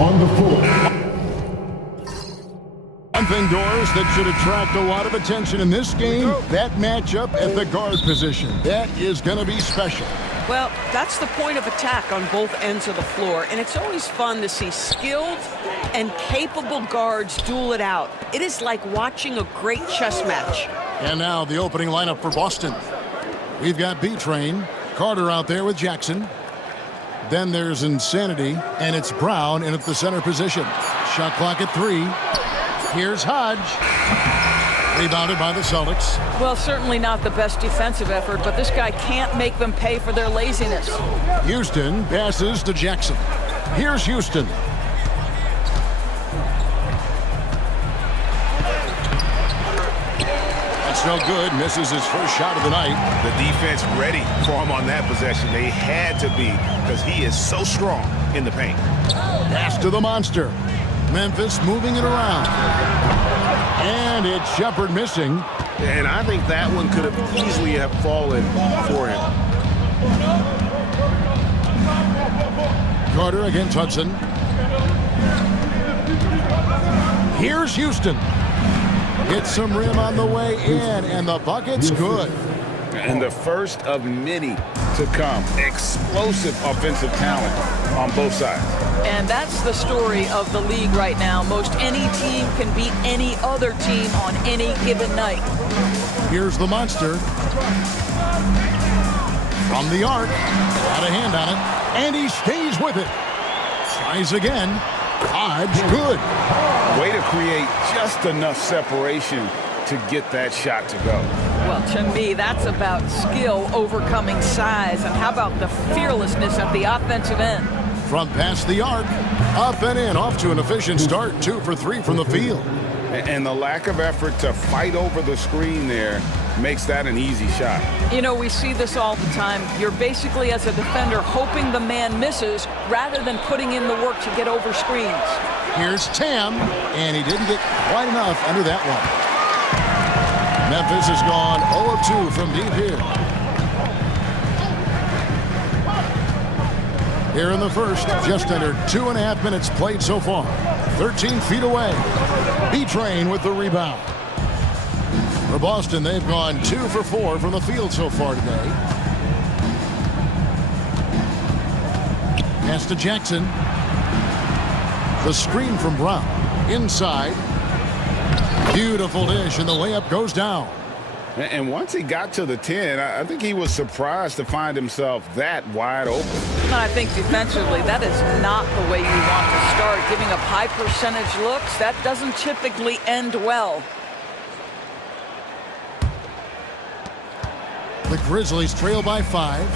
on the floor. One thing, Doris, that should attract a lot of attention in this game, that matchup at the guard position. That is going to be special. Well, that's the point of attack on both ends of the floor, and it's always fun to see skilled and capable guards duel it out. It is like watching a great chess match. And now the opening lineup for Boston. We've got B-Train, Carter out there with Jackson. Then there's Insanity, and it's Brown in at the center position. Shot clock at 3. Here's Hodge. Rebounded by the Celtics. Well, certainly not the best defensive effort, but this guy can't make them pay for their laziness. Houston passes to Jackson. Here's Houston. That's no good. Misses his first shot of the night. The defense ready for him on that possession. They had to be, because he is so strong in the paint. Pass to the monster. Memphis moving it around. And it's Shepard missing. And I think that one could have easily have fallen for him. Carter against Hudson. Here's Houston. Gets some rim on the way in, and the bucket's good. And the first of many to come. Explosive offensive talent on both sides. And that's the story of the league right now. Most any team can beat any other team on any given night. Here's the monster. From the arc. Got a hand on it. And he stays with it. Tries again. Hodge, good. Way to create just enough separation to get that shot to go. Well, to me, that's about skill overcoming size. And how about the fearlessness at the offensive end? From past the arc, up and in, off to an efficient start, 2 for 3 from the field. And the lack of effort to fight over the screen there makes that an easy shot. You know, we see this all the time. You're basically, as a defender, hoping the man misses rather than putting in the work to get over screens. Here's Tam, and he didn't get quite enough under that one. Memphis has gone 0 of 2 from deep here. Here in the first, just under 2.5 minutes played so far. 13 feet away. B-Train with the rebound. For Boston, they've gone 2 for 4 from the field so far today. Pass to Jackson. The screen from Brown. Inside. Beautiful dish, and the layup goes down. And once he got to the 10, I think he was surprised to find himself that wide open. I think defensively, that is not the way you want to start. Giving up high percentage looks, that doesn't typically end well. The Grizzlies trail by 5.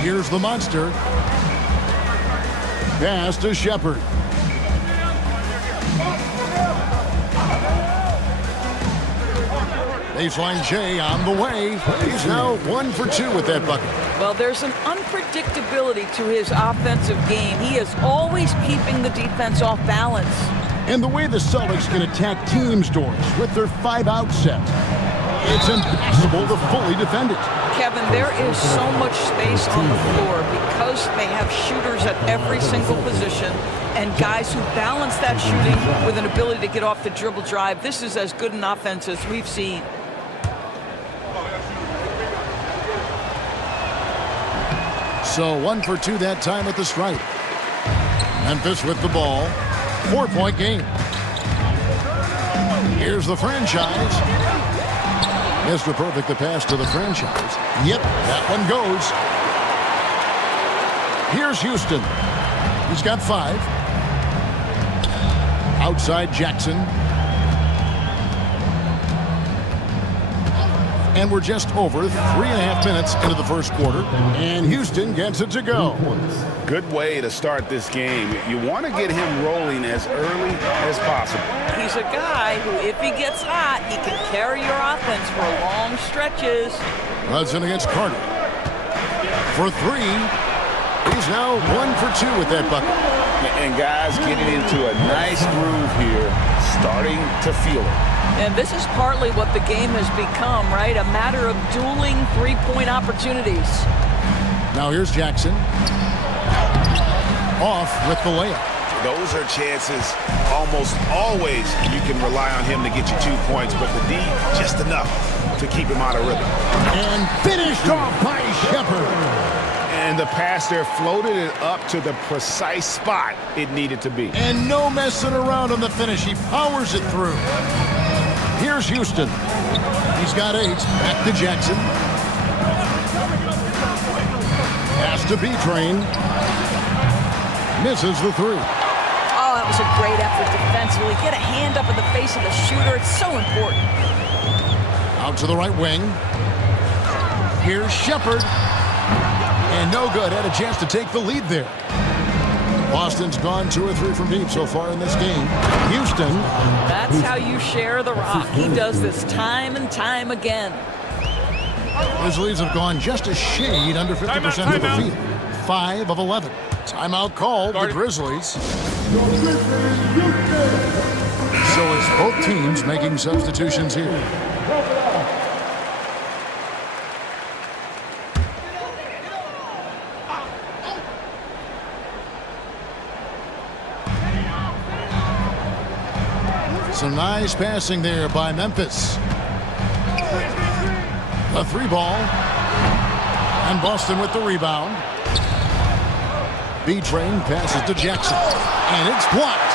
Here's the monster. Pass to Shepard. Baseline Jay on the way. He's now 1 for 2 with that bucket. Well, there's an unpredictability to his offensive game. He is always keeping the defense off balance. And the way the Celtics can attack teams, Doris, with their 5-out set, it's impossible to fully defend it. Kevin, there is so much space on the floor because they have shooters at every single position and guys who balance that shooting with an ability to get off the dribble drive. This is as good an offense as we've seen. So 1 for 2 that time at the stripe. Memphis with the ball. 4-point game. Here's the franchise. Mr. Perfect, the pass to the franchise. Yep, that one goes. Here's Houston. He's got 5. Outside Jackson. And we're just over 3.5 minutes into the first quarter. And Houston gets it to go. Good way to start this game. You want to get him rolling as early as possible. He's a guy who, if he gets hot, he can carry your offense for long stretches. Hudson against Carter. For 3. He's now 1 for 2 with that bucket. And guys getting into a nice groove here, starting to feel it. And this is partly what the game has become, right? A matter of dueling three-point opportunities. Now here's Jackson. off with the layup. Those are chances almost always you can rely on him to get you 2 points, but the D, just enough to keep him out of rhythm. And finished off by Shepard. And the pass there floated it up to the precise spot it needed to be. And no messing around on the finish. He powers it through. Here's Houston. He's got 8. Back to Jackson. Pass to B-Train. Misses the 3. Oh, that was a great effort defensively. Get a hand up in the face of the shooter. It's so important. Out to the right wing. Here's Shepard. And no good. Had a chance to take the lead there. Boston's gone 2 or 3 from deep so far in this game. Houston. That's how you share the rock. He does this time and time again. Grizzlies have gone just a shade under 50% of the field. 5 of 11. Timeout called the Grizzlies. So it's both teams making substitutions here. Some nice passing there by Memphis. A 3 ball. And Boston with the rebound. B-Train passes to Jackson. And it's blocked.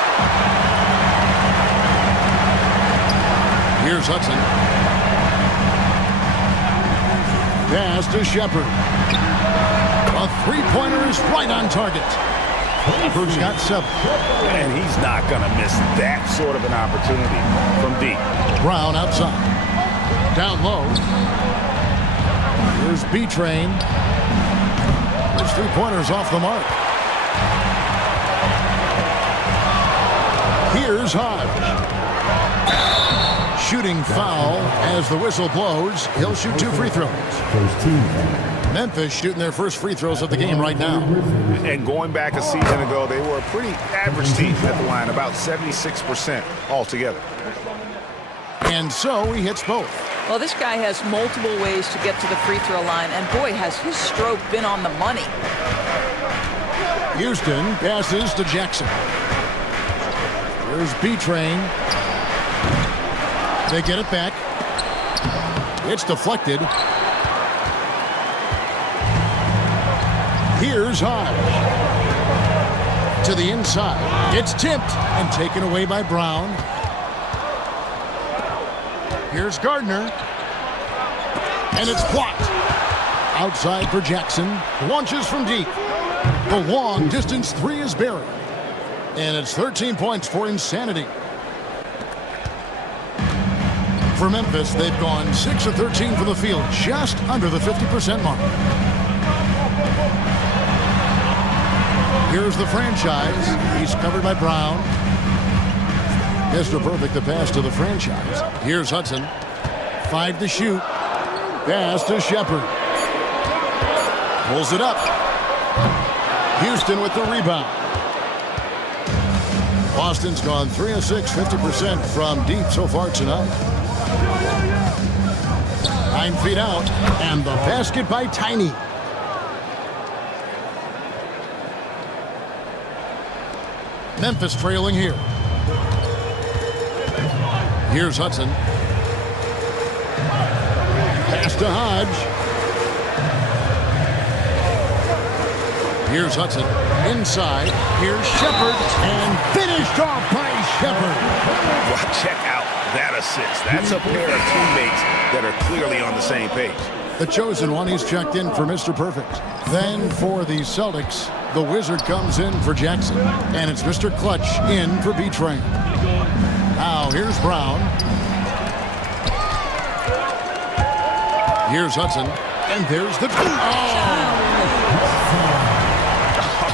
Here's Hudson. Pass to Shepard. A 3-pointer is right on target. Shepard's got 7. And he's not going to miss that sort of an opportunity from deep. Brown outside. Down low. Here's B-Train. There's 3-pointers off the mark. Here's Hodge. Shooting foul as the whistle blows. He'll shoot 2 free throws. Memphis shooting their first free throws of the game right now. And going back a season ago, they were a pretty average team at the line, about 76% altogether. And so he hits both. Well, this guy has multiple ways to get to the free throw line, and boy, has his stroke been on the money. Houston passes to Jackson. Here's B-Train. They get it back. It's deflected. Here's Hodge. To the inside. It's tipped and taken away by Brown. Here's Gardner. And it's blocked. Outside for Jackson. Launches from deep. The long distance 3 is buried. And it's 13 points for Insanity. For Memphis, they've gone 6 of 13 from the field, just under the 50% mark. Here's the franchise. He's covered by Brown. Mr. Perfect, the pass to the franchise. Here's Hudson. 5 to shoot. Pass to Shepard. Pulls it up. Houston with the rebound. Boston's gone 3 of 6, 50% from deep so far tonight. 9 feet out, and the basket by Tiny. Memphis trailing here. Here's Hudson. Pass to Hodge. Here's Hudson. Inside. Here's Shepard. And finished off by Shepard. Well, check out that assist. That's a pair of teammates that are clearly on the same page. The chosen one, he's checked in for Mr. Perfect. Then for the Celtics, the Wizard comes in for Jackson. And it's Mr. Clutch in for B-Train. Now here's Brown. Here's Hudson. And there's the...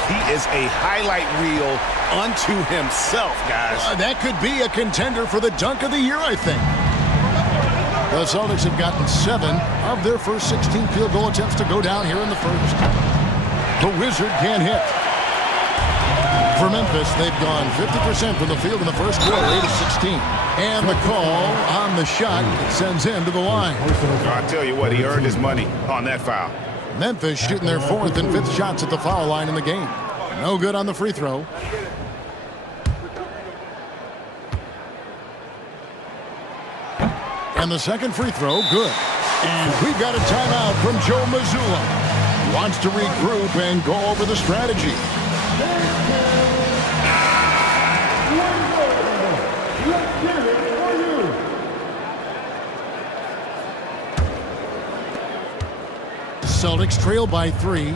He is a highlight reel unto himself, guys. That could be a contender for the dunk of the year, I think. The Celtics have gotten 7 of their first 16 field goal attempts to go down here in the first. The Wizard can't hit. For Memphis, they've gone 50% from the field in the first quarter, 8 of 16. And the call on the shot sends him to the line. I tell you what, he earned his money on that foul. Memphis shooting their 4th and 5th shots at the foul line in the game. No good on the free throw. And the second free throw, good. And we've got a timeout from Joe Mazzulla. He wants to regroup and go over the strategy. Celtics trail by 3.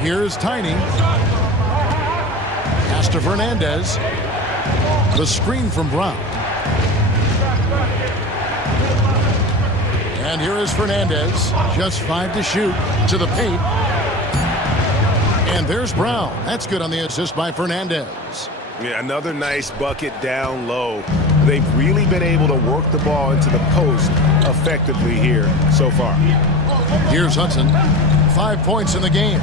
Here's Tiny. Pass to Fernandez. The screen from Brown. And here is Fernandez. Just 5 to shoot to the paint. And there's Brown. That's good on the assist by Fernandez. Yeah, another nice bucket down low. They've really been able to work the ball into the post effectively here so far. Here's Hudson. 5 points in the game.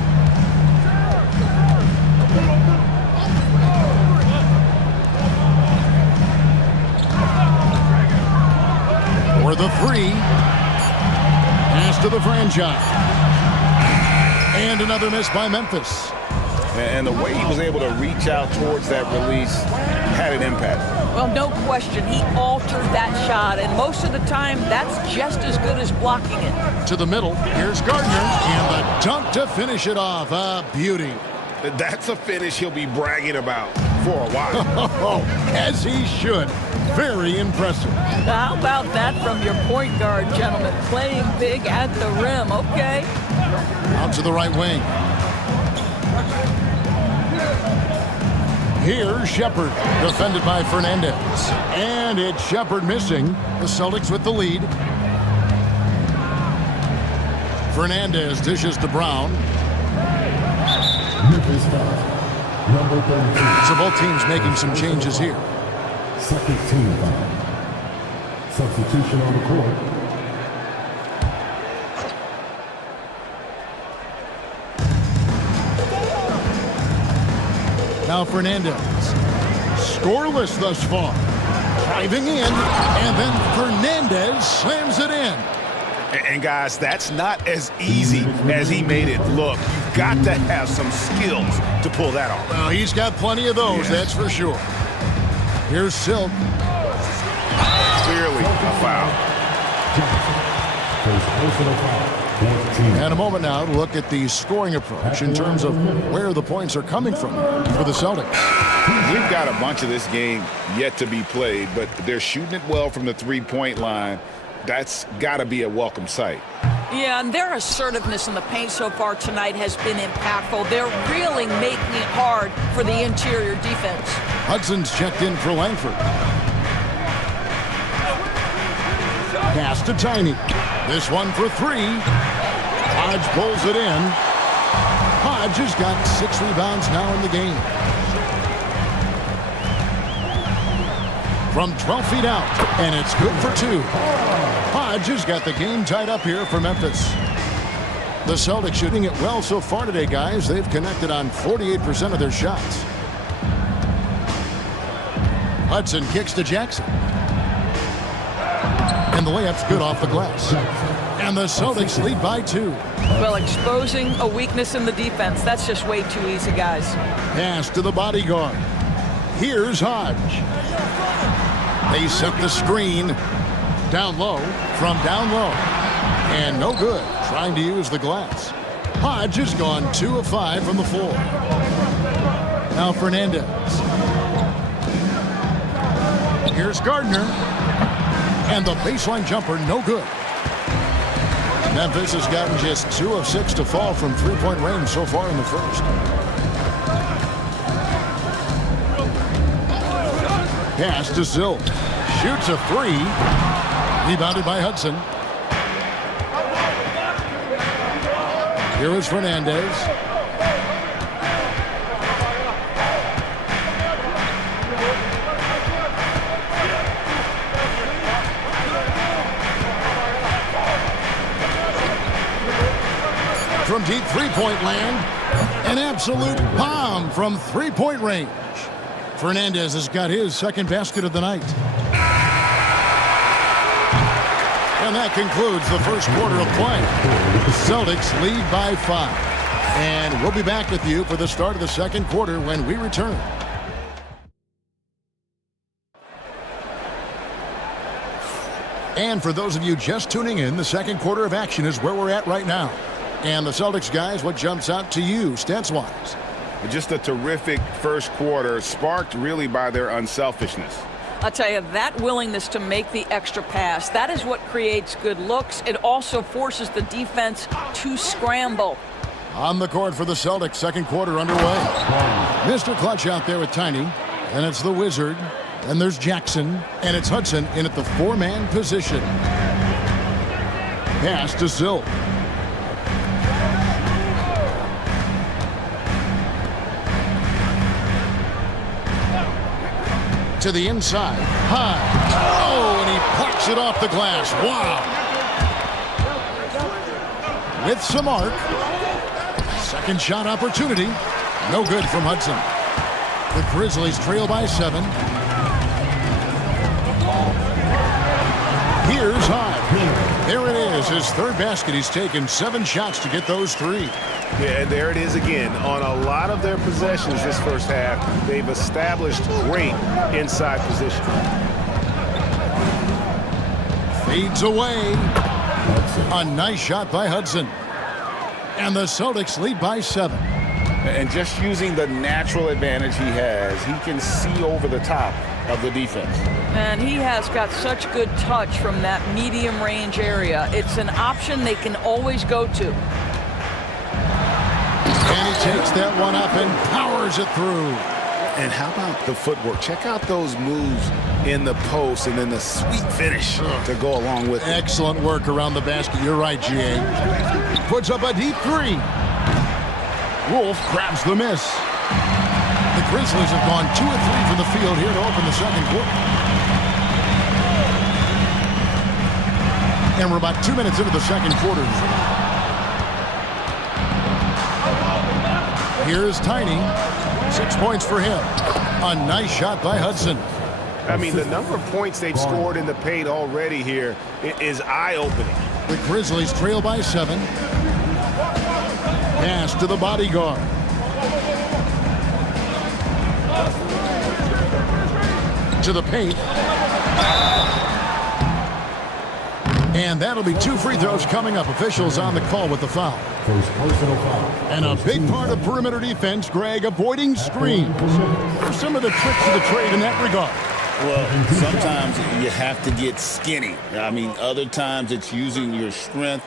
For the 3. Pass to the franchise. And another miss by Memphis. And the way he was able to reach out towards that release had an impact. Well, no question. He altered that shot, and most of the time, that's just as good as blocking it. To the middle. Here's Gardner. And the dunk to finish it off. A beauty. That's a finish he'll be bragging about for a while. As he should. Very impressive. How about that from your point guard, gentlemen? Playing big at the rim, okay? Out to the right wing. Here's Shepard, defended by Fernandez. And it's Shepard missing. The Celtics with the lead. Fernandez dishes to Brown. So both teams making some changes here. Second team foul. Substitution on the court. Now Fernandez. Scoreless thus far. Driving in, and then Fernandez slams it in. And guys, that's not as easy as he made it look. You've got to have some skills to pull that off. Well, he's got plenty of those, that's for sure. Here's Silk. Clearly a foul. And a moment now to look at the scoring approach in terms of where the points are coming from for the Celtics. We've got a bunch of this game yet to be played, but they're shooting it well from the three-point line. That's got to be a welcome sight. Yeah, and their assertiveness in the paint so far tonight has been impactful. They're really making it hard for the interior defense. Hudson's checked in for Langford. Pass to Tiny. This one for 3. Hodge pulls it in. Hodge has got 6 rebounds now in the game. From 12 feet out, and it's good for 2. Hodge has got the game tied up here for Memphis. The Celtics shooting it well so far today, guys. They've connected on 48% of their shots. Hudson kicks to Jackson. And the layup's good off the glass. And the Celtics lead by 2. Well, exposing a weakness in the defense, that's just way too easy, guys. Pass to the bodyguard. Here's Hodge. They set the screen down low from down low. And no good, trying to use the glass. Hodge has gone 2 of 5 from the floor. Now Fernandez. Here's Gardner. And the baseline jumper, no good. Memphis has gotten just 2 of 6 to fall from three-point range so far in the first. Pass to Silk. Shoots a 3. Rebounded by Hudson. Here is Fernandez. From deep three-point land, an absolute bomb from three-point range. Fernandez has got his second basket of the night. And that concludes the first quarter of play. Celtics lead by 5. And we'll be back with you for the start of the second quarter when we return. And for those of you just tuning in, the second quarter of action is where we're at right now. And the Celtics guys, what jumps out to you, stats-wise? Just a terrific first quarter, sparked really by their unselfishness. I'll tell you, that willingness to make the extra pass, that is what creates good looks. It also forces the defense to scramble. On the court for the Celtics, second quarter underway. Mr. Clutch out there with Tiny, and it's the Wizard. Then there's Jackson, and it's Hudson in at the 4-man position. Pass to Silk. To the inside. High. Oh, and he plucks it off the glass. Wow. With some arc. Second shot opportunity. No good from Hudson. The Grizzlies trail by 7. Here's High. There it is, his third basket. He's taken 7 shots to get those 3. Yeah, and there it is again. On a lot of their possessions this first half, they've established great inside position. Fades away. A nice shot by Hudson. And the Celtics lead by 7. And just using the natural advantage he has, he can see over the top of the defense. And he has got such good touch from that medium range area. It's an option they can always go to. And he takes that one up and powers it through. And how about the footwork? Check out those moves in the post and then the sweet finish to go along with it. Excellent work around the basket. You're right, G.A. Puts up a deep 3. Wolf grabs the miss. The Grizzlies have gone 2 of 3 from the field here to open the second quarter. And we're about 2 minutes into the second quarter. Here's Tiny. 6 points for him. A nice shot by Hudson. I mean, the number of points they've scored in the paint already here is eye-opening. The Grizzlies trail by 7. Pass to the bodyguard. To the paint. And that'll be 2 free throws coming up. Officials on the call with the foul. First personal foul. And a big part of perimeter defense, Greg, avoiding screens. There's some of the tricks of the trade in that regard. Well, sometimes you have to get skinny. I mean, other times it's using your strength.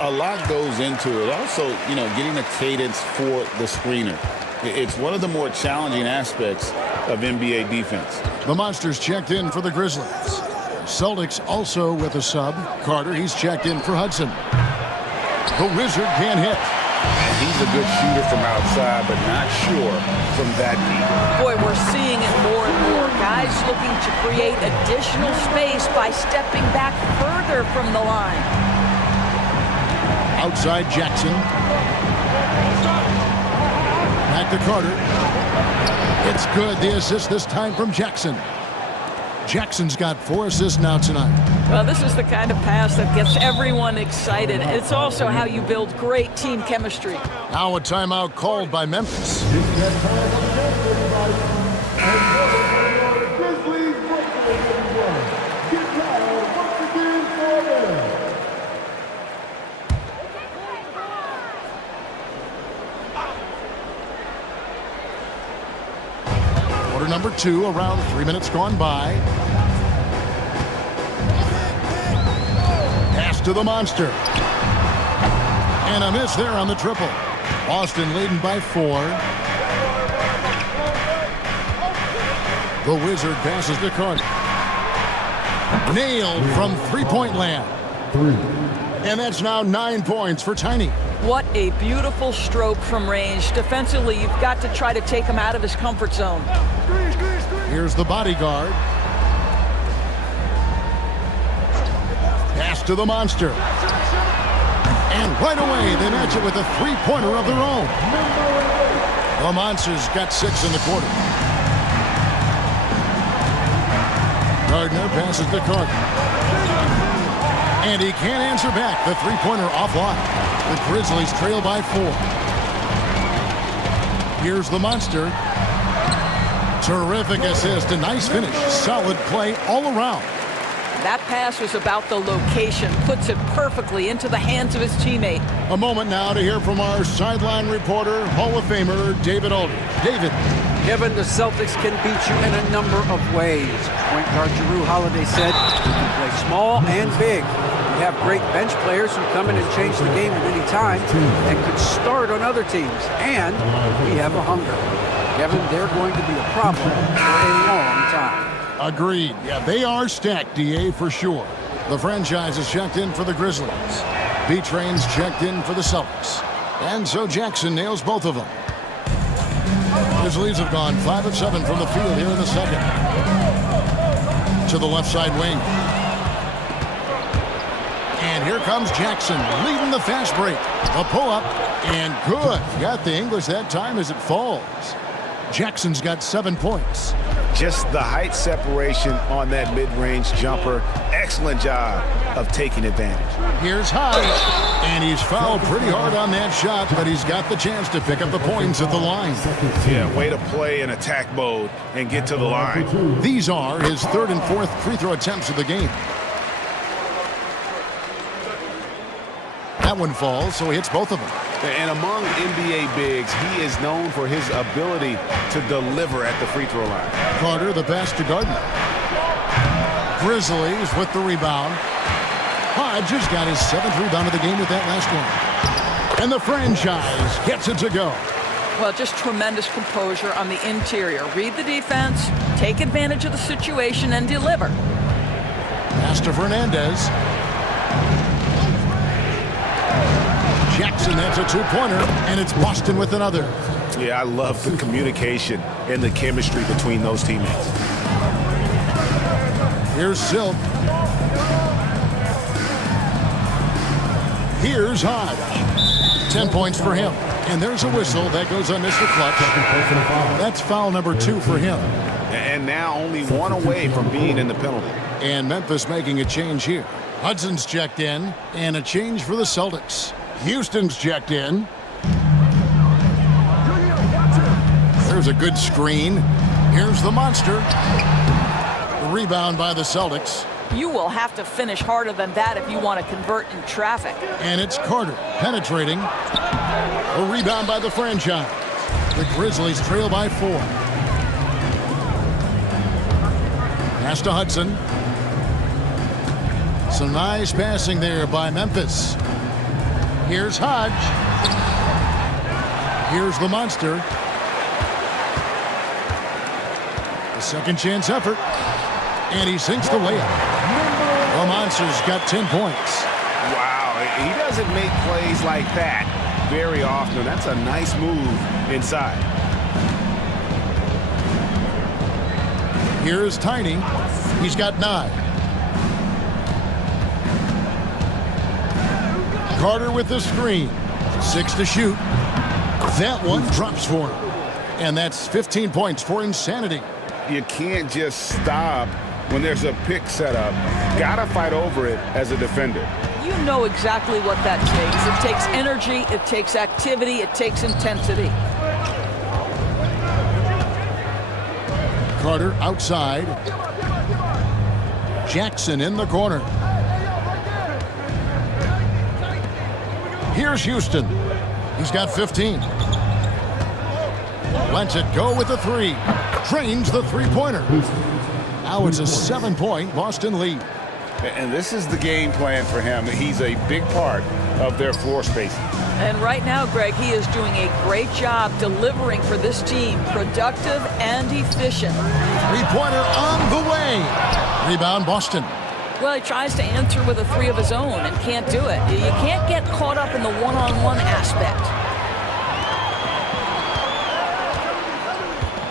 A lot goes into it. Also, you know, getting a cadence for the screener. It's one of the more challenging aspects of NBA defense. The Monsters checked in for the Grizzlies. Celtics also with a sub. Carter, he's checked in for Hudson. The Wizard can't hit. And he's a good shooter from outside, but not sure from that deep. Boy, we're seeing it more and more. Guys looking to create additional space by stepping back further from the line. Outside Jackson. Back to Carter. It's good. The assist this time from Jackson. Jackson's got 4 assists now tonight. Well, this is the kind of pass that gets everyone excited. It's also how you build great team chemistry. Now a timeout called by Memphis. Quarter number 2, around 3 minutes gone by. Pass to the Monster. And a miss there on the triple. Boston leading by 4. The Wizard passes to Carter. Nailed from three-point land. 3. And that's now 9 points for Tiny. What a beautiful stroke from range. Defensively, you've got to try to take him out of his comfort zone. Here's the bodyguard. Pass to the Monster. And right away, they match it with a three-pointer of their own. The Monsters got 6 in the quarter. Gardner passes to Carter. And he can't answer back. The three-pointer offline. The Grizzlies trail by 4. Here's the monster. Terrific assist. A nice finish. Solid play all around. That pass was about the location. Puts it perfectly into the hands of his teammate. A moment now to hear from our sideline reporter, Hall of Famer David Aldridge. David. Kevin, the Celtics can beat you in a number of ways. Point guard Jrue Holiday said, "We can play small and big. We have great bench players who come in and change the game at any time and could start on other teams. And we have a hunger." Kevin, they're going to be a problem for a long time. Agreed. Yeah, they are stacked, DA, for sure. The franchise is checked in for the Grizzlies. B-Train's checked in for the Celtics. And so Jackson nails both of them. Grizzlies have gone 5 of 7 from the field here in the second. To the left side wing. And here comes Jackson leading the fast break. A pull-up, and good. Got the English that time as it falls. Jackson's got 7 points. Just the height separation on that mid-range jumper. Excellent job of taking advantage. Here's Hyde, and he's fouled pretty hard on that shot, but he's got the chance to pick up the points at the line. Yeah, way to play in attack mode and get to the line. These are his 3rd and 4th free throw attempts of the game. That one falls, so he hits both of them. And among NBA bigs, he is known for his ability to deliver at the free throw line. Carter, the pass to Gardner. Grizzlies with the rebound. Hodge has got his 7th rebound of the game with that last one. And the franchise gets it to go. Well, just tremendous composure on the interior. Read the defense, take advantage of the situation, and deliver. Pass to Fernandez. Jackson, that's a two-pointer, and it's Boston with another. Yeah, I love the communication and the chemistry between those teammates. Here's Silk. Here's Hodge. 10 points for him. And there's a whistle that goes on Mr. Clutch. That's foul number 2 for him. And now only 1 away from being in the penalty. And Memphis making a change here. Hudson's checked in, and a change for the Celtics. Houston's checked in. There's a good screen. Here's the monster. The rebound by the Celtics. You will have to finish harder than that if you want to convert in traffic. And it's Carter penetrating. A rebound by the franchise. The Grizzlies trail by 4. Pass to Hudson. Some nice passing there by Memphis. Here's Hodge. Here's the monster. The second chance effort. And he sinks the layup. The monster's got 10 points. Wow, he doesn't make plays like that very often. That's a nice move inside. Here's Tiny. He's got 9. Carter with the screen. 6 to shoot. That one drops for him. And that's 15 points for Insanity. You can't just stop when there's a pick set up. Gotta fight over it as a defender. You know exactly what that takes. It takes energy, it takes activity, it takes intensity. Carter outside. Jackson in the corner. Here's Houston. He's got 15. Lets it go with the 3. Drains the three-pointer. Now it's a 7-point Boston lead. And this is the game plan for him. He's a big part of their floor spacing. And right now, Greg, he is doing a great job delivering for this team. Productive and efficient. Three-pointer on the way. Rebound Boston. Well, he tries to answer with a 3 of his own and can't do it. You can't get caught up in the one-on-one aspect.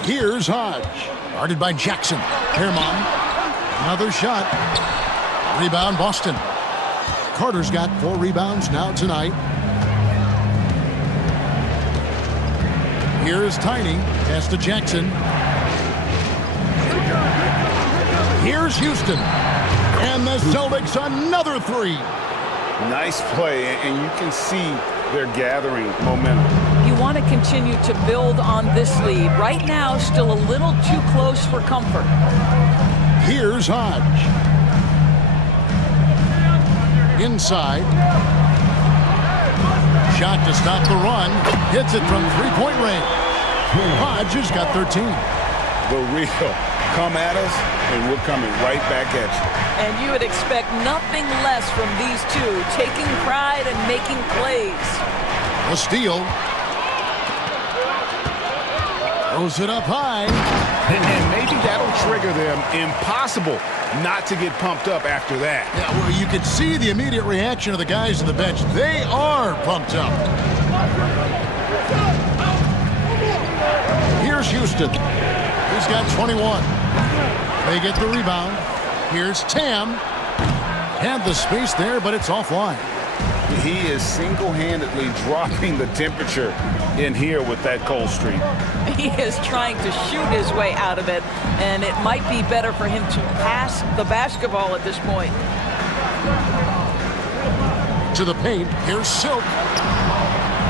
Here's Hodge. Guarded by Jackson. Herman. Another shot. Rebound Boston. Carter's got 4 rebounds now tonight. Here's Tiny. Pass to Jackson. Here's Houston. And the Celtics another three. Nice play, and you can see they're gathering momentum. You want to continue to build on this lead. Right now, still a little too close for comfort. Here's Hodge. Inside. Shot to stop the run. Hits it from three-point range. Hodge has got 13. The real come at us, and we're coming right back at you. And you would expect nothing less from these two, taking pride and making plays. A steal. Throws it up high. And maybe that'll trigger them. Impossible not to get pumped up after that. Yeah, well, you could see the immediate reaction of the guys on the bench. They are pumped up. Here's Houston. He's got 21. They get the rebound. Here's Tam. Had the space there, but it's offline. He is single-handedly dropping the temperature in here with that cold streak. He is trying to shoot his way out of it, and it might be better for him to pass the basketball at this point. To the paint, here's Silk.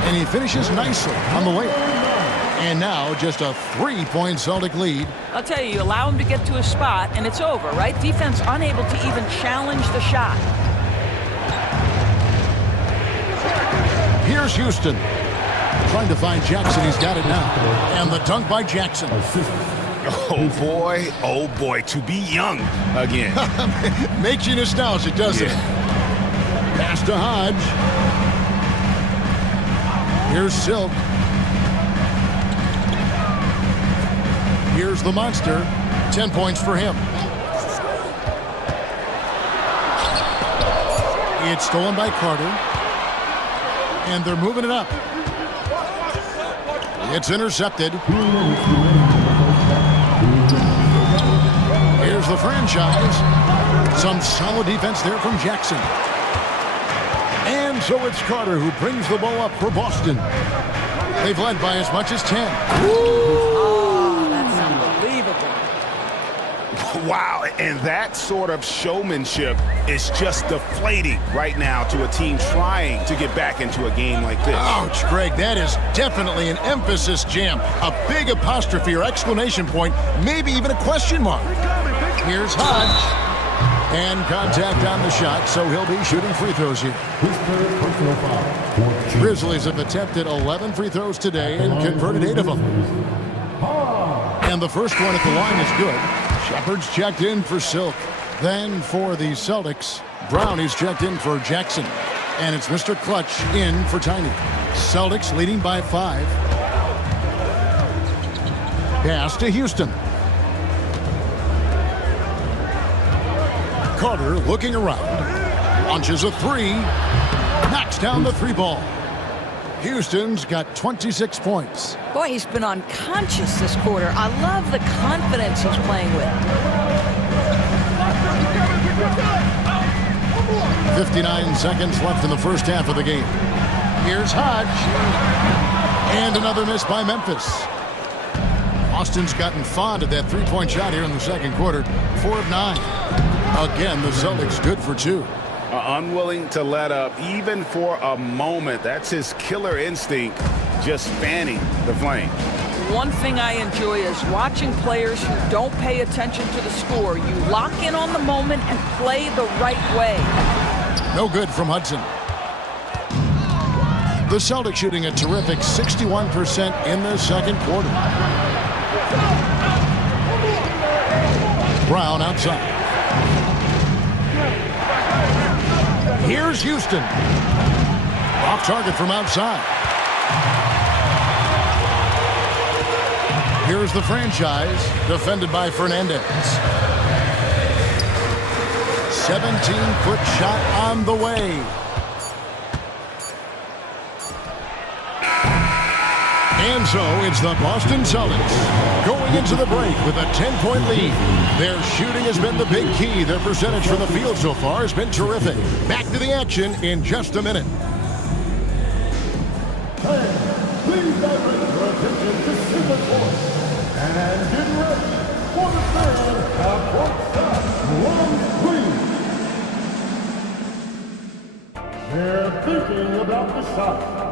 And he finishes nicely on the layup. And now just a three-point Celtic lead. I'll tell you, you allow him to get to a spot, and it's over, right? Defense unable to even challenge the shot. Here's Houston. Trying to find Jackson. He's got it now. And the dunk by Jackson. Oh boy, to be young again. Makes you nostalgic, doesn't it? Pass to Hodge. Here's Silk. Here's the monster. 10 points for him. It's stolen by Carter. And they're moving it up. It's intercepted. Here's the franchise. Some solid defense there from Jackson. And so it's Carter who brings the ball up for Boston. They've led by as much as 10. Oh, that's unbelievable. Wow, and that sort of showmanship is just deflating right now to a team trying to get back into a game like this. Ouch, Greg, that is definitely an emphasis jam. A big apostrophe or exclamation point, maybe even a question mark. Here's Hodge. And contact on the shot, so he'll be shooting free throws here. Grizzlies have attempted 11 free throws today and converted 8 of them. And the first one at the line is good. Shepard's checked in for Silk. Then for the Celtics, Brown is checked in for Jackson. And it's Mr. Clutch in for Tiny. Celtics leading by 5. Pass to Houston. Carter looking around. Launches a three. Knocks down the three ball. Houston's got 26 points. Boy, he's been unconscious this quarter. I love the confidence he's playing with. 59 seconds left in the first half of the game. Here's Hodge. And another miss by Memphis. Austin's gotten fond of that three-point shot here in the second quarter. 4 of 9. Again, the Celtics good for 2. Unwilling to let up even for a moment. That's his killer instinct, just fanning the flame. One thing I enjoy is watching players who don't pay attention to the score. You lock in on the moment and play the right way. No good from Hudson. The Celtics shooting a terrific 61% in the second quarter. Brown outside. Here's Houston. Off target from outside. Here's the franchise, defended by Fernandez. 17-foot shot on the way. And so it's the Boston Celtics going into the break with a 10-point lead. Their shooting has been the big key. Their percentage from the field so far has been terrific. Back to the action in just a minute. Hey, please direct your attention to center court. And get ready for the third half-court start. Round 3. They're thinking about the shot.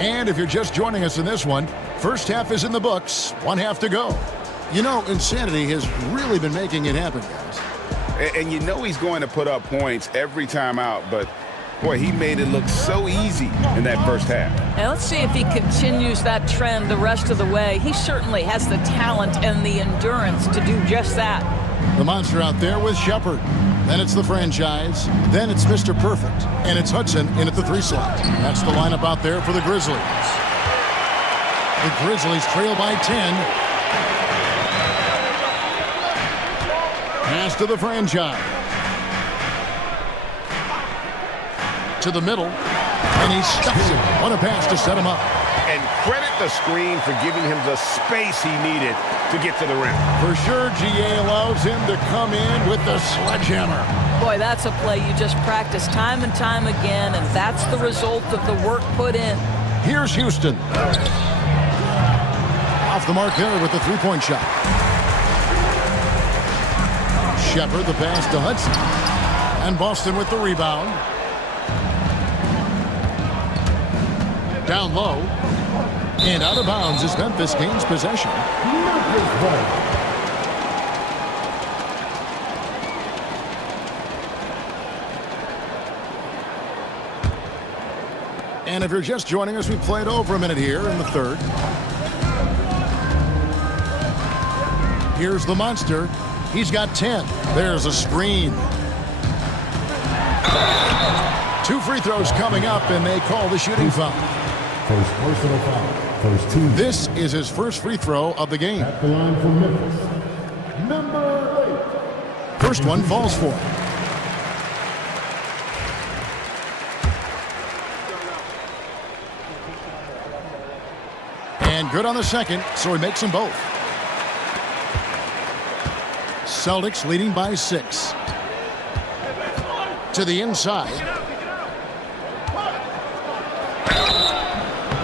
And if you're just joining us in this one, first half is in the books, 1 half to go. You know, insanity has really been making it happen, guys. And you know he's going to put up points every time out, but boy, he made it look so easy in that first half. Now let's see if he continues that trend the rest of the way. He certainly has the talent and the endurance to do just that. The monster out there with Shepard. Then it's the franchise. Then it's Mr. Perfect. And it's Hudson in at the 3 slot. That's the lineup out there for the Grizzlies. The Grizzlies trail by 10. Pass to the franchise. To the middle. And he stuffs it. What a pass to set him up. And credit the screen for giving him the space he needed to get to the rim. For sure, GA allows him to come in with the sledgehammer. Boy, that's a play you just practice time and time again, and that's the result of the work put in. Here's Houston. Off the mark there with the 3-point shot. Shepard the pass to Hudson. And Boston with the rebound. Down low. And out of bounds as Memphis gains possession. And if you're just joining us, we played over a minute here in the third. Here's the monster. He's got 10. There's a screen. 2 free throws coming up, and they call the shooting foul. First personal foul. First team. This is his first free throw of the game. At the line for Memphis. Number 8. First one falls for him. And good on the second, so he makes them both. Celtics leading by 6. To the inside.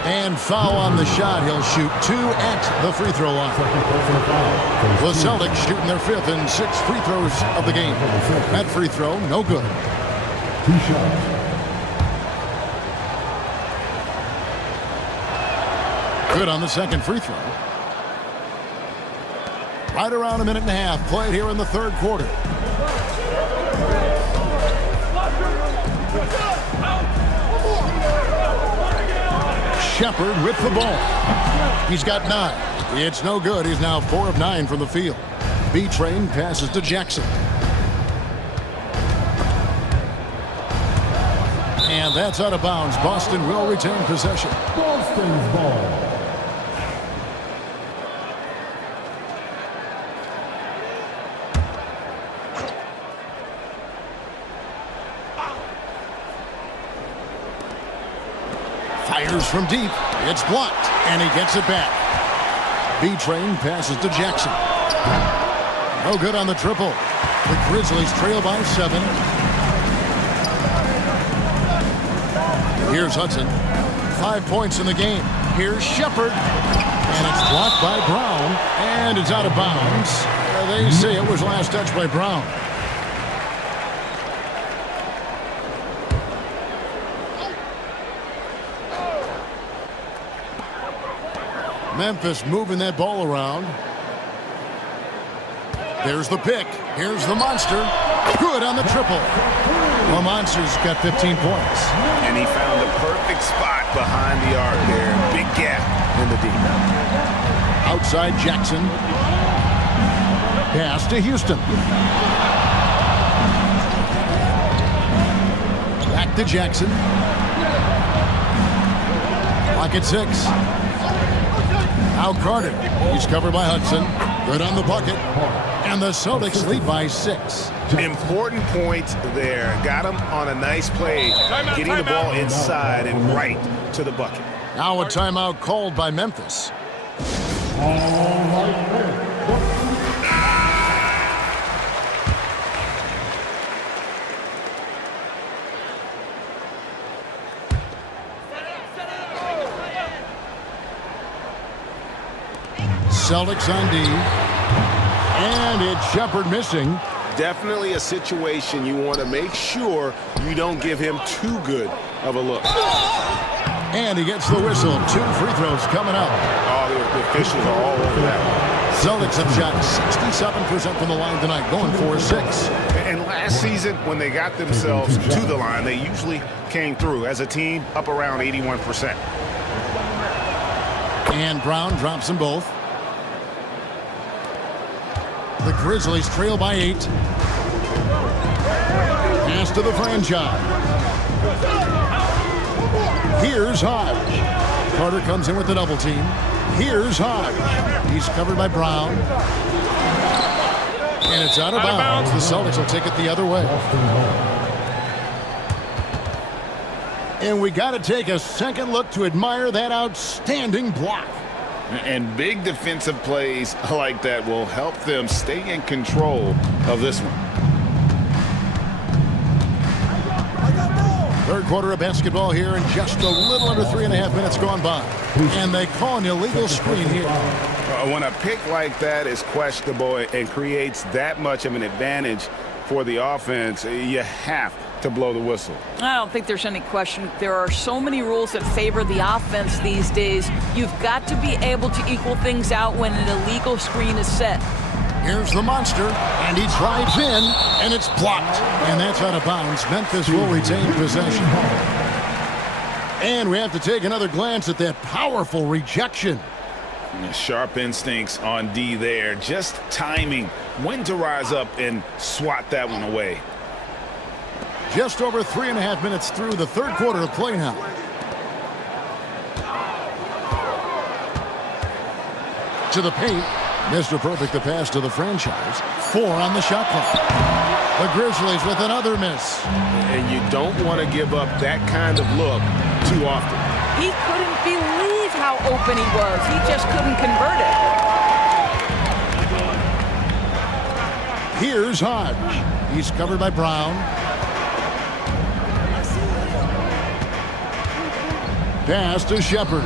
And foul on the shot. He'll shoot 2 at the free throw line. The Celtics shooting their 5th and 6th free throws of the game. That free throw, no good. 2 shots. Good on the second free throw. Right around a minute and a half played here in the third quarter. Shepard with the ball. He's got 9. It's no good. He's now 4 of 9 from the field. B-Train passes to Jackson. And that's out of bounds. Boston will retain possession. Boston's ball. Fires from deep. It's blocked, and he gets it back. B-Train passes to Jackson. No good on the triple. The Grizzlies trail by 7. Here's Hudson. 5 points in the game. Here's Shepard. And it's blocked by Brown. And it's out of bounds. They say it was last touched by Brown. Memphis moving that ball around. There's the pick. Here's the monster. Good on the triple. The monster's got 15 points. And he found the perfect spot behind the arc there. Big gap in the deep. Outside Jackson. Pass to Houston. Back to Jackson. Clock at 6. Now Carter. He's covered by Hudson. Good on the bucket. And the Celtics lead by 6. Important points there. Got him on a nice play, getting the ball inside and right to the bucket. Now a timeout called by Memphis. Celtics on D. And it's Shepard missing. Definitely a situation you want to make sure you don't give him too good of a look. And he gets the whistle. 2 free throws coming up. Oh, the officials are all over that. Celtics have shot 67% from the line tonight, going 4-6. And last season, when they got themselves to the line, they usually came through as a team up around 81%. And Brown drops them both. The Grizzlies trail by 8. Pass to the franchise. Here's Hodge. Carter comes in with the double team. Here's Hodge. He's covered by Brown. And it's out of bounds. The Celtics will take it the other way. And we got to take a second look to admire that outstanding block. And big defensive plays like that will help them stay in control of this one. Third quarter of basketball here, and just a little under 3.5 minutes gone by. And they call an illegal screen here. When a pick like that is questionable and creates that much of an advantage for the offense, you have to blow the whistle. I don't think there's any question. There are so many rules that favor the offense these days. You've got to be able to equal things out when an illegal screen is set. Here's the monster, and he drives in, and it's blocked. And that's out of bounds. Memphis will retain possession. And we have to take another glance at that powerful rejection. Sharp instincts on D there. Just timing when to rise up and swat that one away. Just over 3.5 minutes through the third quarter of play now. To the paint. Mr. Perfect, the pass to the franchise. 4 on the shot clock. The Grizzlies with another miss. And you don't want to give up that kind of look too often. He couldn't believe how open he was. He just couldn't convert it. Here's Hodge. He's covered by Brown. Pass to Shepard.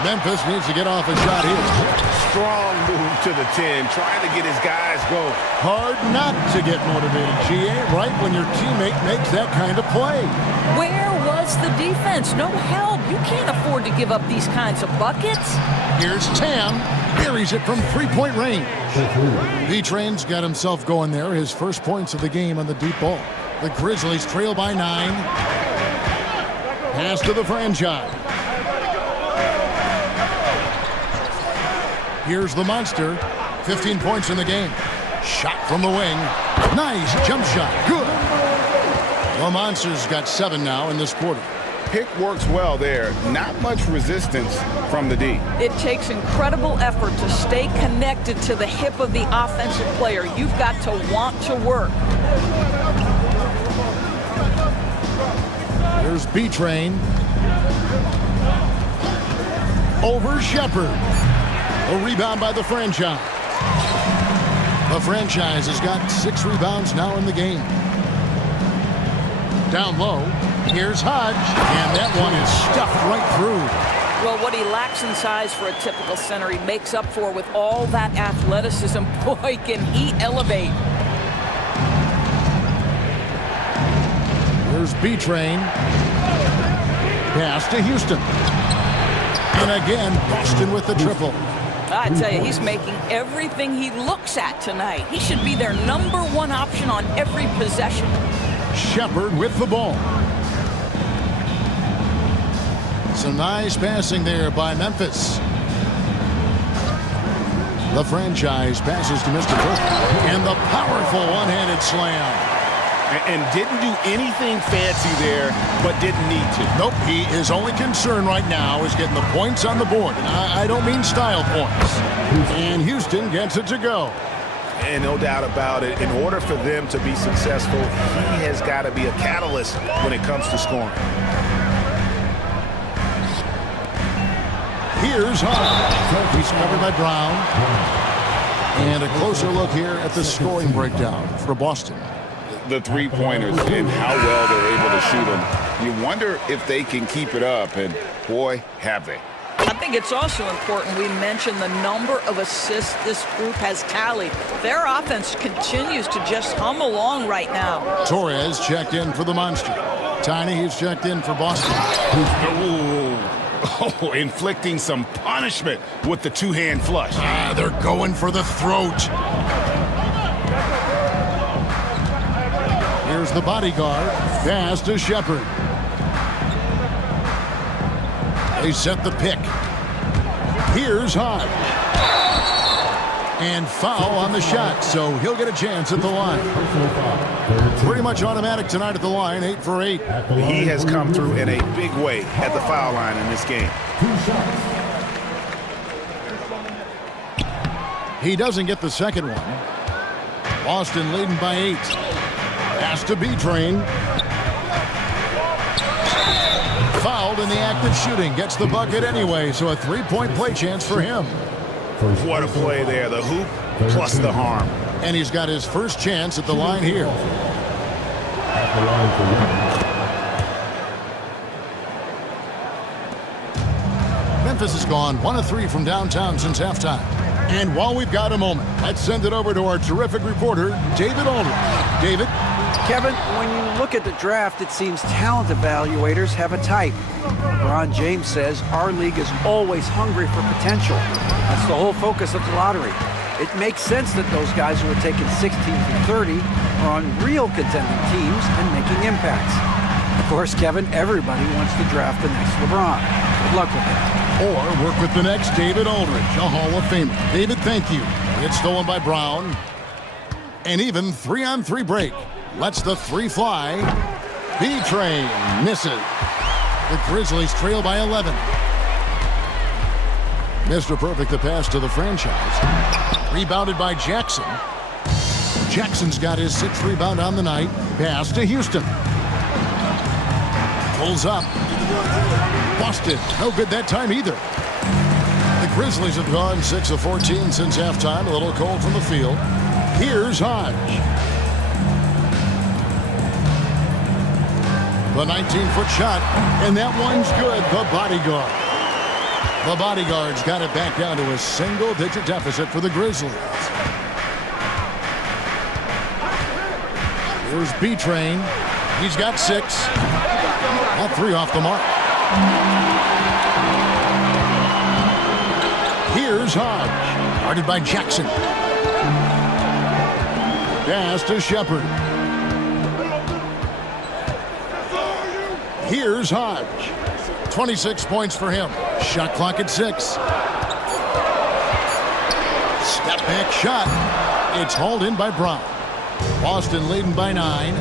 Memphis needs to get off a shot here. Strong move to the 10, trying to get his guys going. Hard not to get motivated, GA, right when your teammate makes that kind of play. Where was the defense? No help. You can't afford to give up these kinds of buckets. Here's Tam. Buries it from 3-point range. V-Train's got himself going there. His first points of the game on the deep ball. The Grizzlies trail by 9. Pass to the franchise. Here's the monster. 15 points in the game. Shot from the wing. Nice jump shot. Good. The Monsters got 7 now in this quarter. Pick works well there. Not much resistance from the D. It takes incredible effort to stay connected to the hip of the offensive player. You've got to want to work. Here's B-Train. Over Shepard. A rebound by the franchise. The franchise has got 6 rebounds now in the game. Down low. Here's Hodge. And that one is stuffed right through. Well, what he lacks in size for a typical center, he makes up for with all that athleticism. Boy, can he elevate. Here's B-Train. Pass to Houston. And again, Boston with the triple. I tell you, he's making everything he looks at tonight. He should be their #1 option on every possession. Shepard with the ball. Some nice passing there by Memphis. The franchise passes to Mr. Perfect. And the powerful one-handed slam. And didn't do anything fancy there, but didn't need to. Nope, his only concern right now is getting the points on the board. And I don't mean style points. And Houston gets it to go. And no doubt about it, in order for them to be successful, he has got to be a catalyst when it comes to scoring. Here's Hodge. He's covered by Brown. And a closer look here at the scoring breakdown for Boston. The three-pointers and how well they're able to shoot them. You wonder if they can keep it up, and boy, have they. I think it's also important we mention the number of assists this group has tallied. Their offense continues to just hum along right now. Torres checked in for the Monster. Tiny, he's checked in for Boston. Oh, inflicting some punishment with the two-hand flush. They're going for the throat. Here's the bodyguard. Pass to Shepard. They set the pick. Here's Hodge. And foul on the shot, so he'll get a chance at the line. Pretty much automatic tonight at the line, 8 for 8. He has come through in a big way at the foul line in this game. He doesn't get the second one. Boston leading by 8. Pass to B-Train. Fouled in the act of shooting. Gets the bucket anyway, so a three-point play chance for him. What a play there. The hoop plus the harm. And he's got his first chance at the line here. At the line for one. Memphis has gone 1 of 3 from downtown since halftime. And while we've got a moment, let's send it over to our terrific reporter, David Aldridge. David? Kevin, when you look at the draft, it seems talent evaluators have a type. LeBron James says our league is always hungry for potential. That's the whole focus of the lottery. It makes sense that those guys who are taken 16 through 30 are on real contending teams and making impacts. Of course, Kevin, everybody wants to draft the next LeBron. Good luck with that. Or work with the next David Aldridge, a Hall of Famer. David, thank you. It's stolen by Brown. And even 3-on-3 break. Lets the three fly. B-Train misses. The Grizzlies trail by 11. Mr. Perfect, the pass to the franchise. Rebounded by Jackson. Jackson's got his 6th rebound on the night. Pass to Houston. Pulls up. Boston, no good that time either. The Grizzlies have gone 6 of 14 since halftime. A little cold from the field. Here's Hodge. The 19-foot shot, and that one's good. The bodyguard. The bodyguard's got it back down to a single-digit deficit for the Grizzlies. Here's B-Train. He's got 6. All 3 off the mark. Here's Hodge. Guarded by Jackson. Pass to Shepard. Here's Hodge. 26 points for him. Shot clock at 6. Step back shot. It's hauled in by Brown. Boston leading by 9.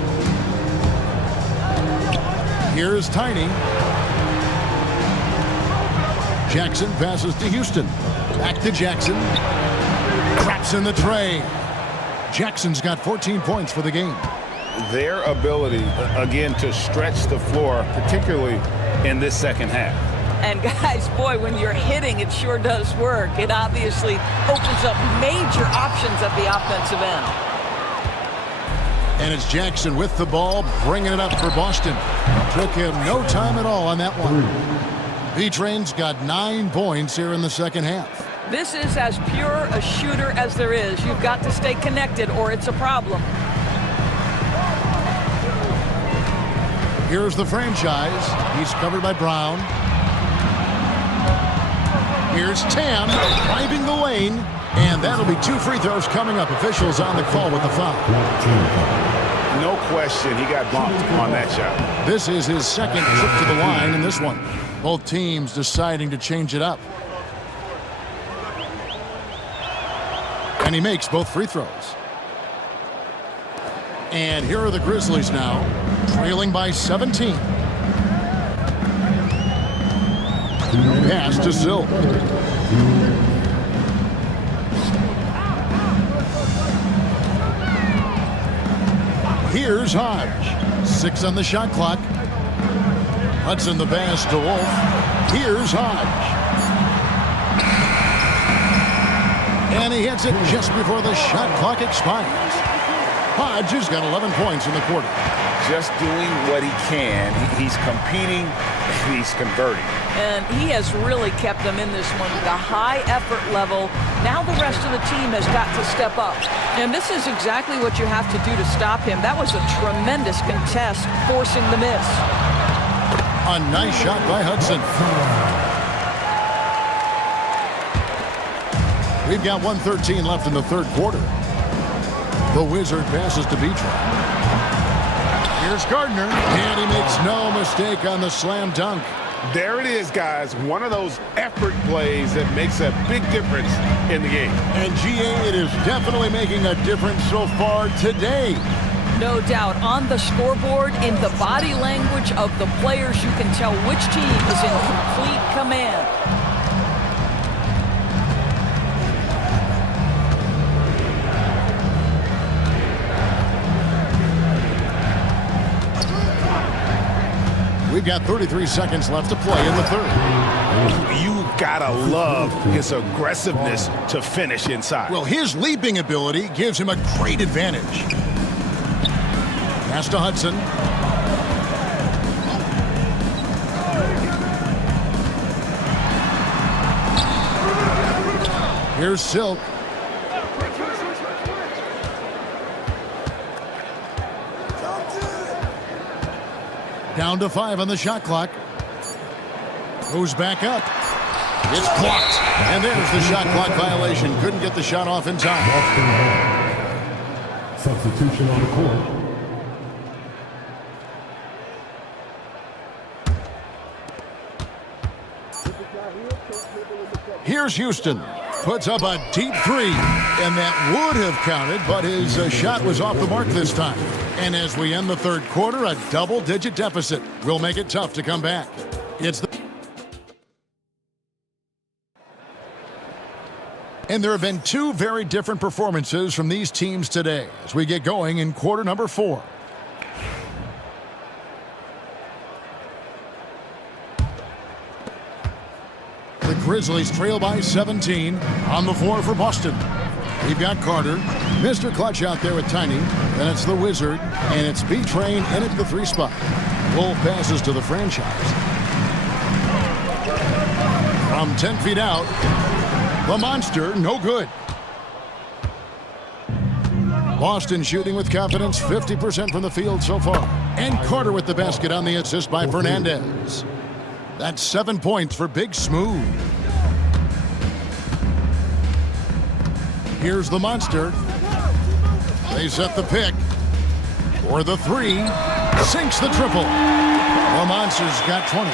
Here's Tiny. Jackson passes to Houston. Back to Jackson. Craps in the tray. Jackson's got 14 points for the game. Their ability, again, to stretch the floor, particularly in this second half. And guys, boy, when you're hitting, it sure does work. It obviously opens up major options at the offensive end. And it's Jackson with the ball, bringing it up for Boston. Took him no time at all on that one. B-Train's got 9 points here in the second half. This is as pure a shooter as there is. You've got to stay connected or it's a problem. Here's the franchise. He's covered by Brown. Here's Tam driving the lane. And that'll be 2 free throws coming up. Officials on the call with the foul. No question, he got bumped on that shot. This is his second trip to the line in this one. Both teams deciding to change it up. And he makes both free throws. And here are the Grizzlies now, trailing by 17. Pass to Silk. Here's Hodge. 6 on the shot clock. Hudson the pass to Wolf. Here's Hodge. And he hits it just before the shot clock expires. Hodge has got 11 points in the quarter. just doing what he can. He's competing, and he's converting. And he has really kept them in this one with a high effort level. Now the rest of the team has got to step up. And this is exactly what you have to do to stop him. That was a tremendous contest, forcing the miss. A nice shot by Hudson. We've got 1:13 left in the third quarter. The Wizard passes to Beecher. Here's Gardner, and he makes no mistake on the slam dunk. There it is, guys. One of those effort plays that makes a big difference in the game. And GA, it is definitely making a difference so far today. No doubt. On the scoreboard, in the body language of the players, you can tell which team is in complete command. We've got 33 seconds left to play in the third. You've got to love his aggressiveness to finish inside. Well, his leaping ability gives him a great advantage. Pass to Hudson. Here's Silk. Down to 5 on the shot clock. Goes back up. It's blocked. And there's the shot clock violation. Couldn't get the shot off in time. Substitution on the court. Here's Houston. Puts up a deep three. And that would have counted, but his shot was off the mark this time. And as we end the third quarter, a double-digit deficit will make it tough to come back. And there have been two very different performances from these teams today as we get going in quarter number 4. The Grizzlies trail by 17 on the floor for Boston. We've got Carter, Mr. Clutch out there with Tiny. Then it's the Wizard, and it's B-Train in at the 3 spot. Wolf passes to the franchise. From 10 feet out, the Monster, no good. Boston shooting with confidence, 50% from the field so far. And Carter with the basket on the assist by Fernandez. That's 7 points for Big Smooth. Here's the Monster. They set the pick. For the 3. Sinks the triple. The Monster's got 20.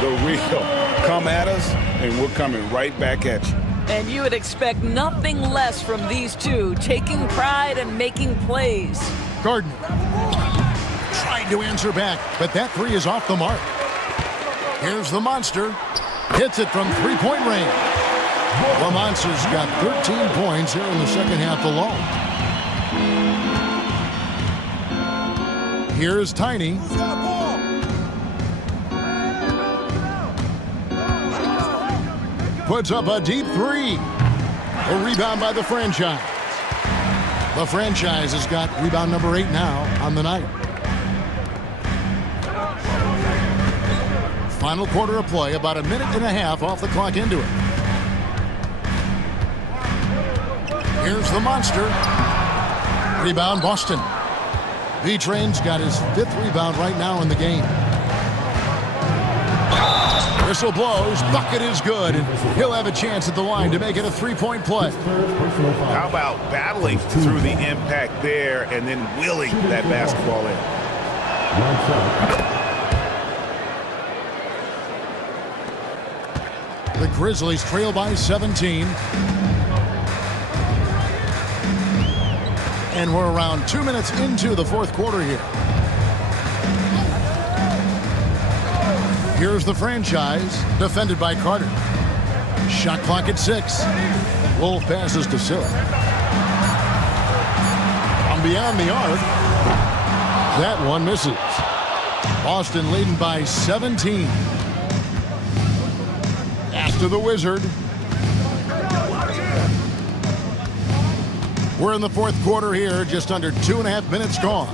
The real. Come at us, and we're coming right back at you. And you would expect nothing less from these two, taking pride and making plays. Gardner tried to answer back, but that 3 is off the mark. Here's the Monster. Hits it from 3-point range. The Monster's got 13 points here in the second half alone. Here's Tiny. Puts up a deep 3. A rebound by the franchise. The franchise has got rebound number 8 now on the night. Final quarter of play, about a minute and a half off the clock into it. Here's the Monster. Rebound, Boston. B-Train's got his 5th rebound right now in the game. Whistle blows, bucket is good, and he'll have a chance at the line to make it a 3-point play. How about battling through the impact there and then wheeling that basketball in? The Grizzlies trail by 17. And we're around 2 minutes into the fourth quarter here. Here's the franchise, defended by Carter. Shot clock at 6. Wolf passes to Silk. From beyond the arc, that one misses. Boston leading by 17. After the Wizard. We're in the fourth quarter here, just under 2.5 minutes gone.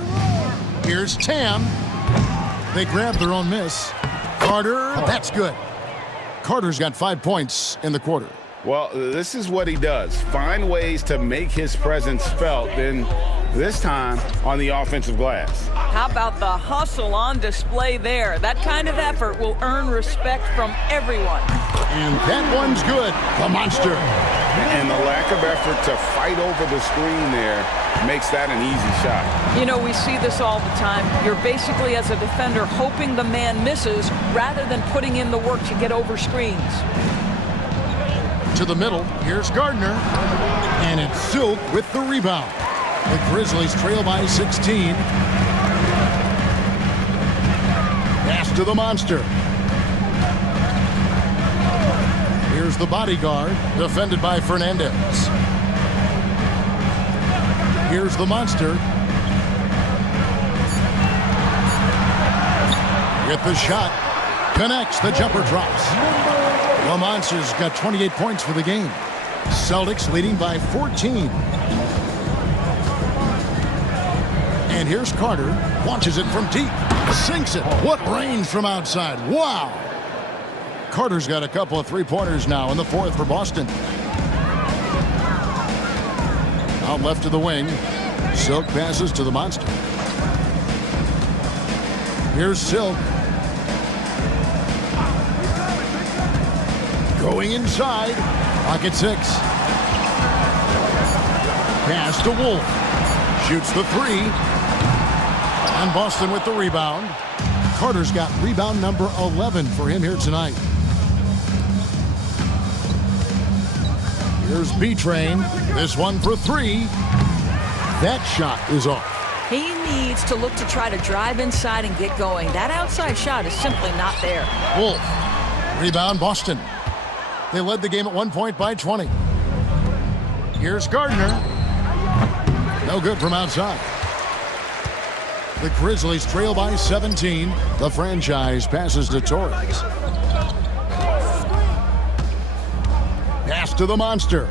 Here's Tam. They grab their own miss. Carter, that's good. Carter's got 5 points in the quarter. Well, this is what he does. Find ways to make his presence felt, and this time on the offensive glass. How about the hustle on display there? That kind of effort will earn respect from everyone. And that one's good. The monster. And the lack of effort to fight over the screen there makes that an easy shot. You know, we see this all the time. You're basically, as a defender, hoping the man misses rather than putting in the work to get over screens. To the middle, here's Gardner. And it's Silk with the rebound. The Grizzlies trail by 16. Pass to the monster. Here's the bodyguard, defended by Fernandez. Here's the monster. With the shot. Connects, the jumper drops. The Monsters got 28 points for the game. Celtics leading by 14. And here's Carter. Launches it from deep. Sinks it. What range from outside. Wow. Carter's got a couple of three-pointers now in the fourth for Boston. Out left to the wing. Silk passes to the monster. Here's Silk. Going inside. Pocket 6. Pass to Wolf. Shoots the 3. And Boston with the rebound. Carter's got rebound number 11 for him here tonight. Here's B-Train. This one for 3. That shot is off. He needs to look to try to drive inside and get going. That outside shot is simply not there. Wolf. Rebound Boston. They led the game at 1 point by 20. Here's Gardner. No good from outside. The Grizzlies trail by 17. The franchise passes to Torres. Pass to the monster.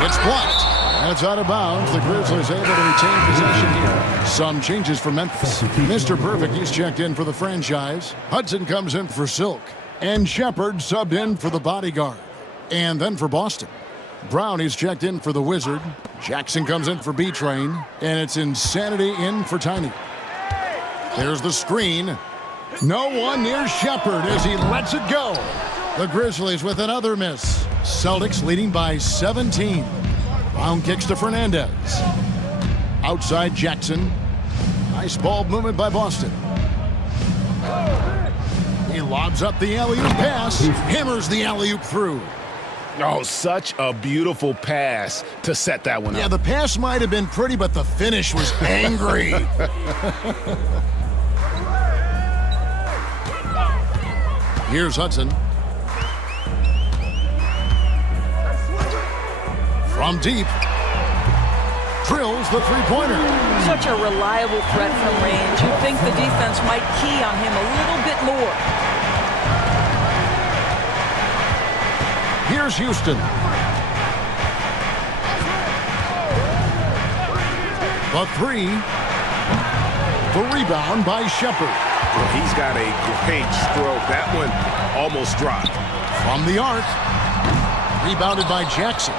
It's blocked. That's out of bounds. The Grizzlies able to retain possession here. Some changes for Memphis. Mr. Perfect, he's checked in for the franchise. Hudson comes in for Silk. And Shepard subbed in for the bodyguard. And then for Boston, Brown is checked in for the Wizard. Jackson comes in for B-Train. And it's Insanity in for Tiny. There's the screen. No one near Shepard as he lets it go. The Grizzlies with another miss. Celtics leading by 17. Brown kicks to Fernandez. Outside Jackson. Nice ball movement by Boston. He lobs up the alley-oop pass. Hammers the alley-oop through. Oh, such a beautiful pass to set that one up. Yeah, the pass might have been pretty, but the finish was angry. Here's Hudson. From deep. Drills the three-pointer. Such a reliable threat from range. You'd think the defense might key on him a little bit more. Here's Houston. The 3. The rebound by Shepard. Well, he's got a great stroke. That one almost dropped. From the arc. Rebounded by Jackson.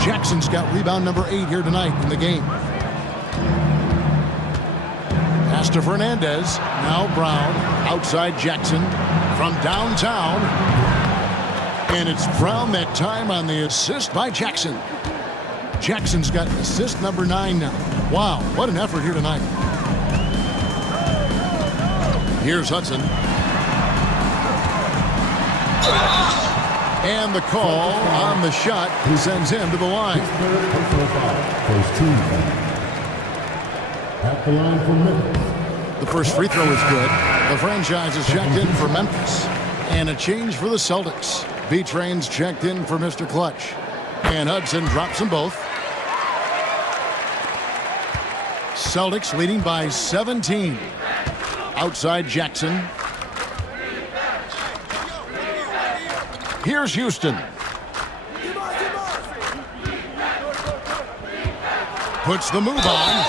Jackson's got rebound number 8 here tonight in the game. Pass to Fernandez. Now Brown. Outside Jackson. From downtown. And it's Brown that time on the assist by Jackson. Jackson's got assist number 9 now. Wow, what an effort here tonight. Here's Hudson. And the call on the shot sends him to the line. First team foul. At the line for Memphis. The first free throw is good. The franchise is checked in for Memphis. And a change for the Celtics. B-Train's checked in for Mr. Clutch. And Hudson drops them both. Celtics leading by 17. Outside Jackson. Here's Houston. Puts the move on.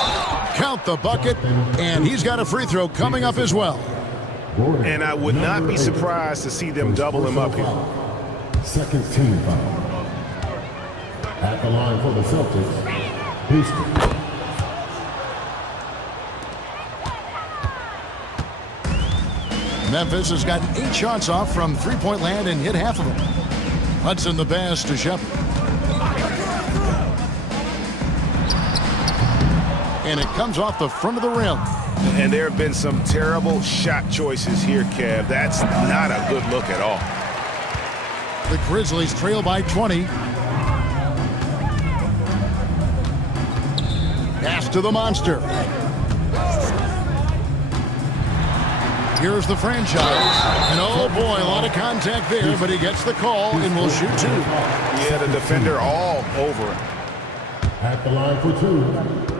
Count at the bucket, and he's got a free throw coming up as well. And I would not be surprised to see them double him up here. Second team foul. At the line for the Celtics, Houston. Memphis has gotten 8 shots off from three-point land and hit half of them. Hudson the pass to Shepard. And it comes off the front of the rim. And there have been some terrible shot choices here, Kev. That's not a good look at all. The Grizzlies trail by 20. Pass to the monster. Here's the franchise. And oh boy, a lot of contact there, but he gets the call and will shoot 2. Yeah, the defender all over him. At the line for 2.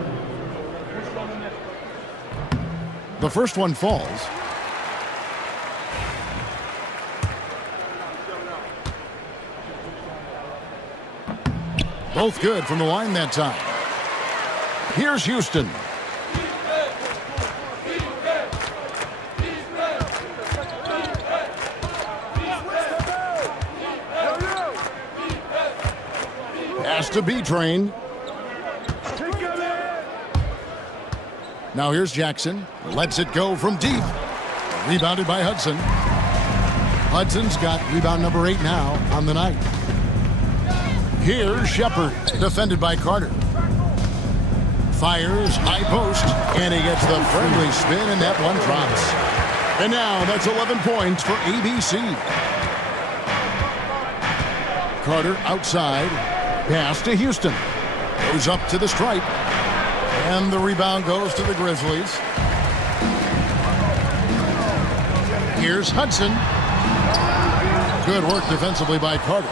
The first one falls. Both good from the line that time. Here's Houston. Pass to B-Train. Now here's Jackson. Lets it go from deep. Rebounded by Hudson. Hudson's got rebound number 8 now on the night. Here's Shepard, defended by Carter. Fires, high post, and he gets the friendly spin, and that one drops. And now that's 11 points for ABC. Carter outside. Pass to Houston. Goes up to the stripe. And the rebound goes to the Grizzlies. Here's Hudson. Good work defensively by Carter.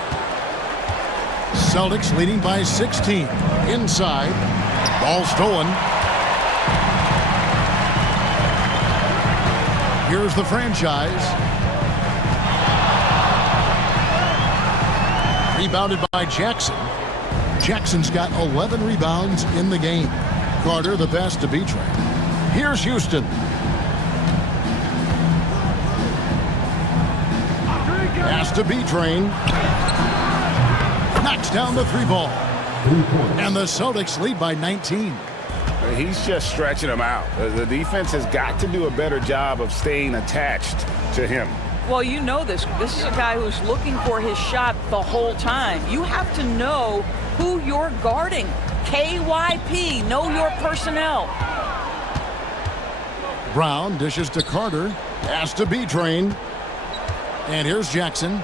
Celtics leading by 16. Inside. Ball stolen. Here's the franchise. Rebounded by Jackson. Jackson's got 11 rebounds in the game. Carter the pass to B-Train. Here's Houston. Pass to B-Train. Knocks down the 3 ball. And the Celtics lead by 19. He's just stretching them out. The defense has got to do a better job of staying attached to him. Well, you know this. This is a guy who's looking for his shot the whole time. You have to know who you're guarding. KYP, know your personnel. Brown dishes to Carter. Pass to B-Train. And here's Jackson.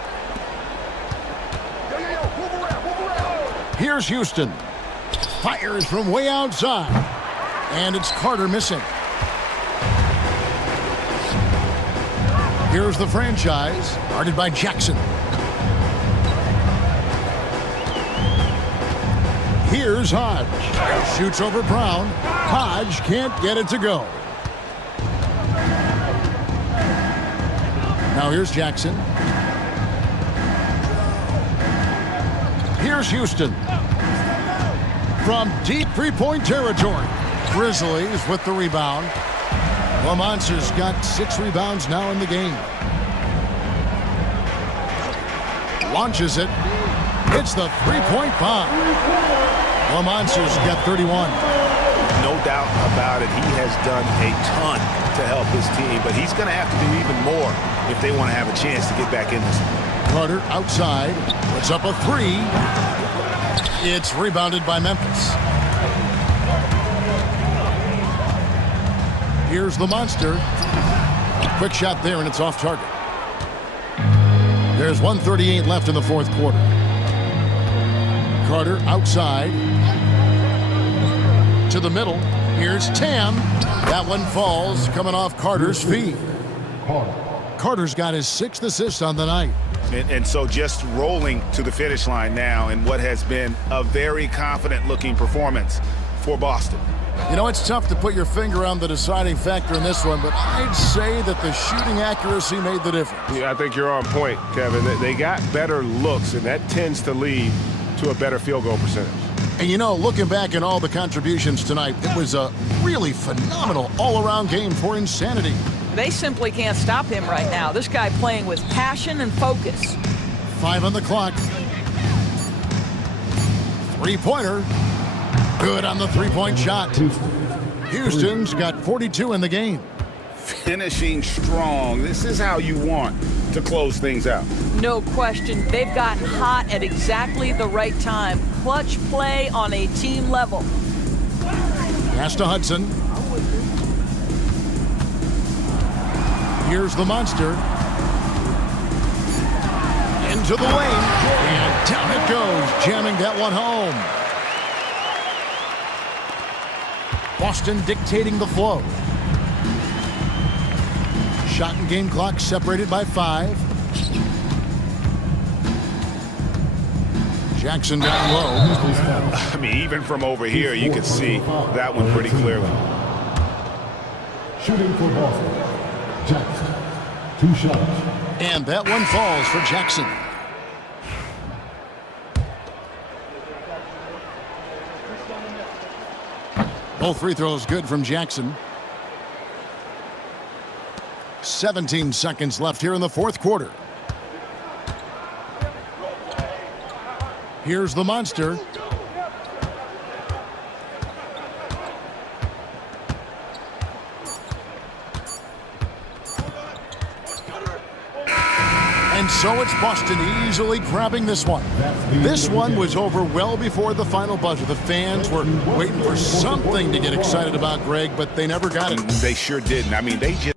Here's Houston. Fires from way outside. And it's Carter missing. Here's the franchise, guarded by Jackson. Here's Hodge. Shoots over Brown. Hodge can't get it to go. Now here's Jackson. Here's Houston. From deep three-point territory. Grizzlies with the rebound. The Monsters got 6 rebounds now in the game. Launches it. Hits the three-point bomb. The Monsters get 31. No doubt about it. He has done a ton to help his team, but he's going to have to do even more if they want to have a chance to get back in this one. Carter outside. Puts up a 3. It's rebounded by Memphis. Here's the Monster. Quick shot there, and it's off target. There's 1:38 left in the fourth quarter. Carter outside. To the middle. Here's Tam. That one falls, coming off Carter's feet. Carter's got his 6th assist on the night. And so just rolling to the finish line now in what has been a very confident-looking performance for Boston. You know, it's tough to put your finger on the deciding factor in this one, but I'd say that the shooting accuracy made the difference. Yeah, I think you're on point, Kevin. They got better looks, and that tends to lead to a better field goal percentage. And you know, looking back at all the contributions tonight, it was a really phenomenal all-around game for Insanity. They simply can't stop him right now. This guy playing with passion and focus. 5 on the clock. Three-pointer. Good on the three-point shot. Houston's got 42 in the game. Finishing strong. This is how you want to close things out. No question. They've gotten hot at exactly the right time. Clutch play on a team level. Pass to Hudson. Here's the monster. Into the lane. And down it goes, jamming that one home. Boston dictating the flow. Shot and game clock separated by 5. Jackson down low. I mean, even from over here, you can see that one pretty clearly. Shooting for Boston, Jackson. 2 shots. And that one falls for Jackson. Both free throws good from Jackson. 17 seconds left here in the fourth quarter. Here's the monster. And so it's Boston easily grabbing this one. This one was over well before the final buzzer. The fans were waiting for something to get excited about, Greg, but they never got it. They sure didn't. I mean, they just...